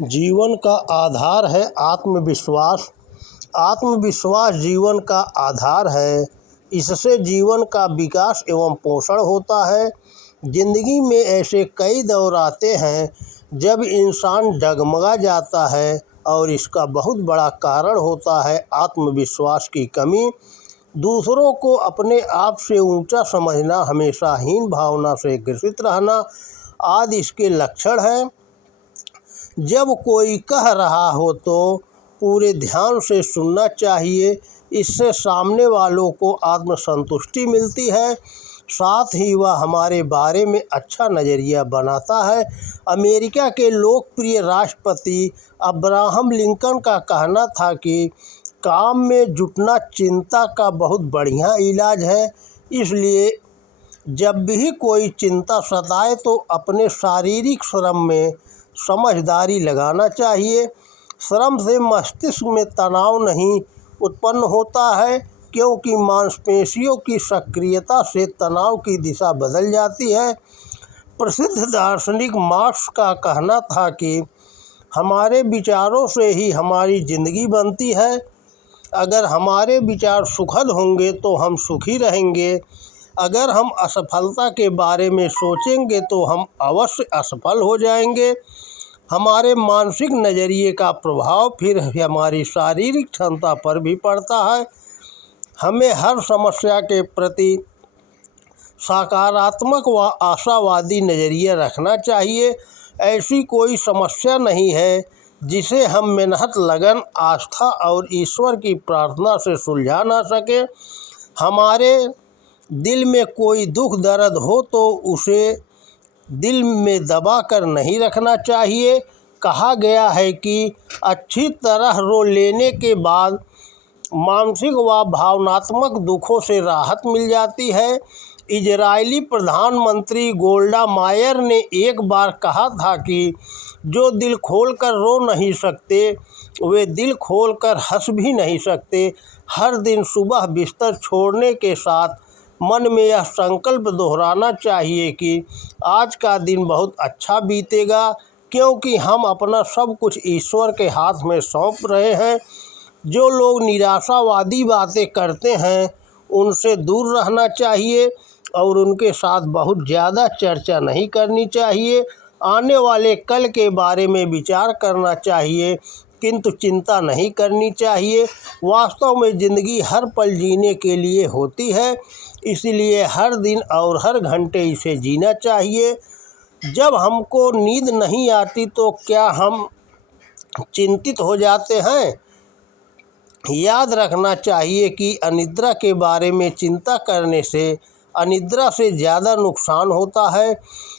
जीवन का आधार है आत्मविश्वास। आत्मविश्वास जीवन का आधार है। इससे जीवन का विकास एवं पोषण होता है। जिंदगी में ऐसे कई दौर आते हैं जब इंसान डगमगा जाता है और इसका बहुत बड़ा कारण होता है आत्मविश्वास की कमी। दूसरों को अपने आप से ऊंचा समझना, हमेशा हीन भावना से ग्रसित रहना आदि इसके लक्षण हैं। जब कोई कह रहा हो तो पूरे ध्यान से सुनना चाहिए। इससे सामने वालों को आत्मसंतुष्टि मिलती है, साथ ही वह हमारे बारे में अच्छा नज़रिया बनाता है। अमेरिका के लोकप्रिय राष्ट्रपति अब्राहम लिंकन का कहना था कि काम में जुटना चिंता का बहुत बढ़िया इलाज है। इसलिए जब भी कोई चिंता सताए तो अपने शारीरिक श्रम में समझदारी लगाना चाहिए। श्रम से मस्तिष्क में तनाव नहीं उत्पन्न होता है, क्योंकि मांसपेशियों की सक्रियता से तनाव की दिशा बदल जाती है। प्रसिद्ध दार्शनिक मार्क्स का कहना था कि हमारे विचारों से ही हमारी जिंदगी बनती है। अगर हमारे विचार सुखद होंगे तो हम सुखी रहेंगे। अगर हम असफलता के बारे में सोचेंगे तो हम अवश्य असफल हो जाएंगे। हमारे मानसिक नज़रिए का प्रभाव फिर हमारी शारीरिक क्षमता पर भी पड़ता है। हमें हर समस्या के प्रति सकारात्मक व आशावादी नज़रिया रखना चाहिए। ऐसी कोई समस्या नहीं है जिसे हम मेहनत, लगन, आस्था और ईश्वर की प्रार्थना से सुलझा ना सकें। हमारे दिल में कोई दुख दर्द हो तो उसे दिल में दबा कर नहीं रखना चाहिए। कहा गया है कि अच्छी तरह रो लेने के बाद मानसिक व भावनात्मक दुखों से राहत मिल जाती है। इजरायली प्रधानमंत्री गोल्डा मायर ने एक बार कहा था कि जो दिल खोलकर रो नहीं सकते वे दिल खोलकर हंस भी नहीं सकते। हर दिन सुबह बिस्तर छोड़ने के साथ मन में यह संकल्प दोहराना चाहिए कि आज का दिन बहुत अच्छा बीतेगा, क्योंकि हम अपना सब कुछ ईश्वर के हाथ में सौंप रहे हैं। जो लोग निराशावादी बातें करते हैं उनसे दूर रहना चाहिए और उनके साथ बहुत ज़्यादा चर्चा नहीं करनी चाहिए। आने वाले कल के बारे में विचार करना चाहिए, किंतु चिंता नहीं करनी चाहिए। वास्तव में ज़िंदगी हर पल जीने के लिए होती है, इसलिए हर दिन और हर घंटे इसे जीना चाहिए। जब हमको नींद नहीं आती तो क्या हम चिंतित हो जाते हैं? याद रखना चाहिए कि अनिद्रा के बारे में चिंता करने से अनिद्रा से ज़्यादा नुकसान होता है।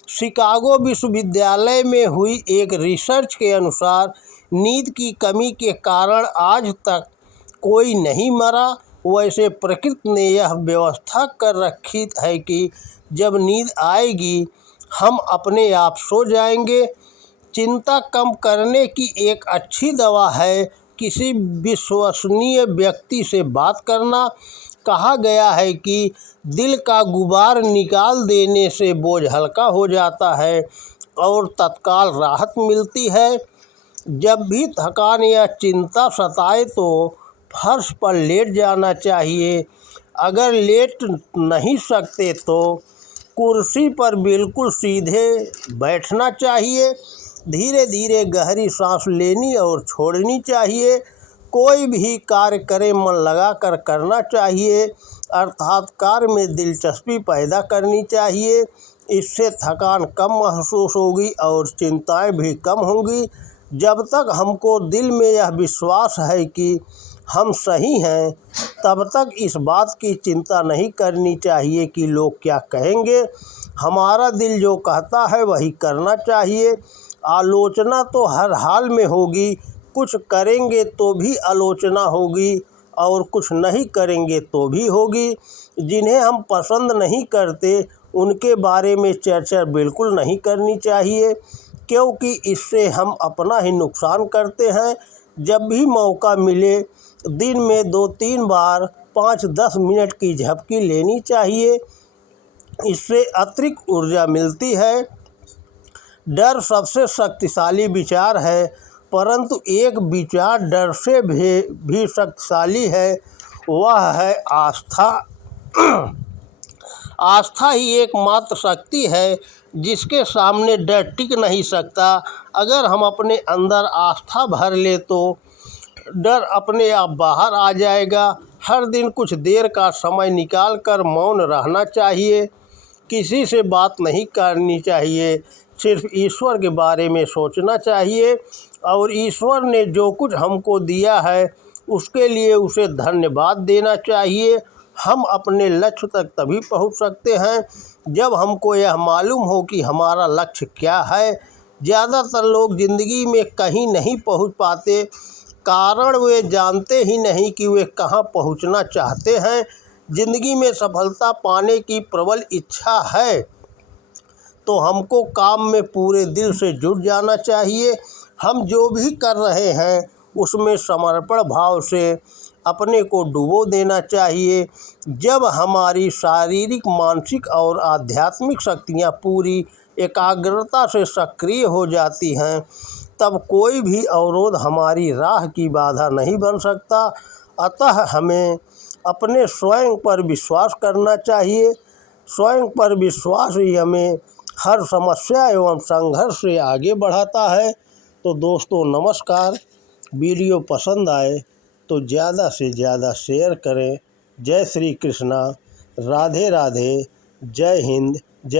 शिकागो विश्वविद्यालय में हुई एक रिसर्च के अनुसार नींद की कमी के कारण आज तक कोई नहीं मरा। वैसे प्रकृति ने यह व्यवस्था कर रखी है कि जब नींद आएगी हम अपने आप सो जाएंगे। चिंता कम करने की एक अच्छी दवा है किसी विश्वसनीय व्यक्ति से बात करना। कहा गया है कि दिल का गुबार निकाल देने से बोझ हल्का हो जाता है और तत्काल राहत मिलती है। जब भी थकान या चिंता सताए तो फर्श पर लेट जाना चाहिए। अगर लेट नहीं सकते तो कुर्सी पर बिल्कुल सीधे बैठना चाहिए। धीरे धीरे गहरी सांस लेनी और छोड़नी चाहिए। कोई भी कार्य करें मन लगा कर करना चाहिए, अर्थात कार्य में दिलचस्पी पैदा करनी चाहिए। इससे थकान कम महसूस होगी और चिंताएं भी कम होंगी। जब तक हमको दिल में यह विश्वास है कि हम सही हैं, तब तक इस बात की चिंता नहीं करनी चाहिए कि लोग क्या कहेंगे। हमारा दिल जो कहता है वही करना चाहिए। आलोचना तो हर हाल में होगी। कुछ करेंगे तो भी आलोचना होगी और कुछ नहीं करेंगे तो भी होगी। जिन्हें हम पसंद नहीं करते उनके बारे में चर्चा बिल्कुल नहीं करनी चाहिए, क्योंकि इससे हम अपना ही नुकसान करते हैं। जब भी मौका मिले दिन में 2-3 बार 5-10 मिनट की झपकी लेनी चाहिए। इससे अतिरिक्त ऊर्जा मिलती है। डर सबसे शक्तिशाली विचार है परंतु एक विचार डर से भी शक्तिशाली है, वह है आस्था। आस्था ही एकमात्र शक्ति है जिसके सामने डर टिक नहीं सकता। अगर हम अपने अंदर आस्था भर ले तो डर अपने आप बाहर आ जाएगा। हर दिन कुछ देर का समय निकाल कर मौन रहना चाहिए, किसी से बात नहीं करनी चाहिए, सिर्फ ईश्वर के बारे में सोचना चाहिए और ईश्वर ने जो कुछ हमको दिया है उसके लिए उसे धन्यवाद देना चाहिए। हम अपने लक्ष्य तक तभी पहुंच सकते हैं जब हमको यह मालूम हो कि हमारा लक्ष्य क्या है। ज़्यादातर लोग ज़िंदगी में कहीं नहीं पहुंच पाते, कारण वे जानते ही नहीं कि वे कहां पहुंचना चाहते हैं। ज़िंदगी में सफलता पाने की प्रबल इच्छा है तो हमको काम में पूरे दिल से जुट जाना चाहिए। हम जो भी कर रहे हैं उसमें समर्पण भाव से अपने को डुबो देना चाहिए। जब हमारी शारीरिक, मानसिक और आध्यात्मिक शक्तियाँ पूरी एकाग्रता से सक्रिय हो जाती हैं तब कोई भी अवरोध हमारी राह की बाधा नहीं बन सकता। अतः हमें अपने स्वयं पर विश्वास करना चाहिए। स्वयं पर विश्वास ही हमें हर समस्या एवं संघर्ष से आगे बढ़ाता है। तो दोस्तों नमस्कार, वीडियो पसंद आए तो ज़्यादा से ज़्यादा शेयर करें। जय श्री कृष्णा, राधे राधे, जय हिंद, जय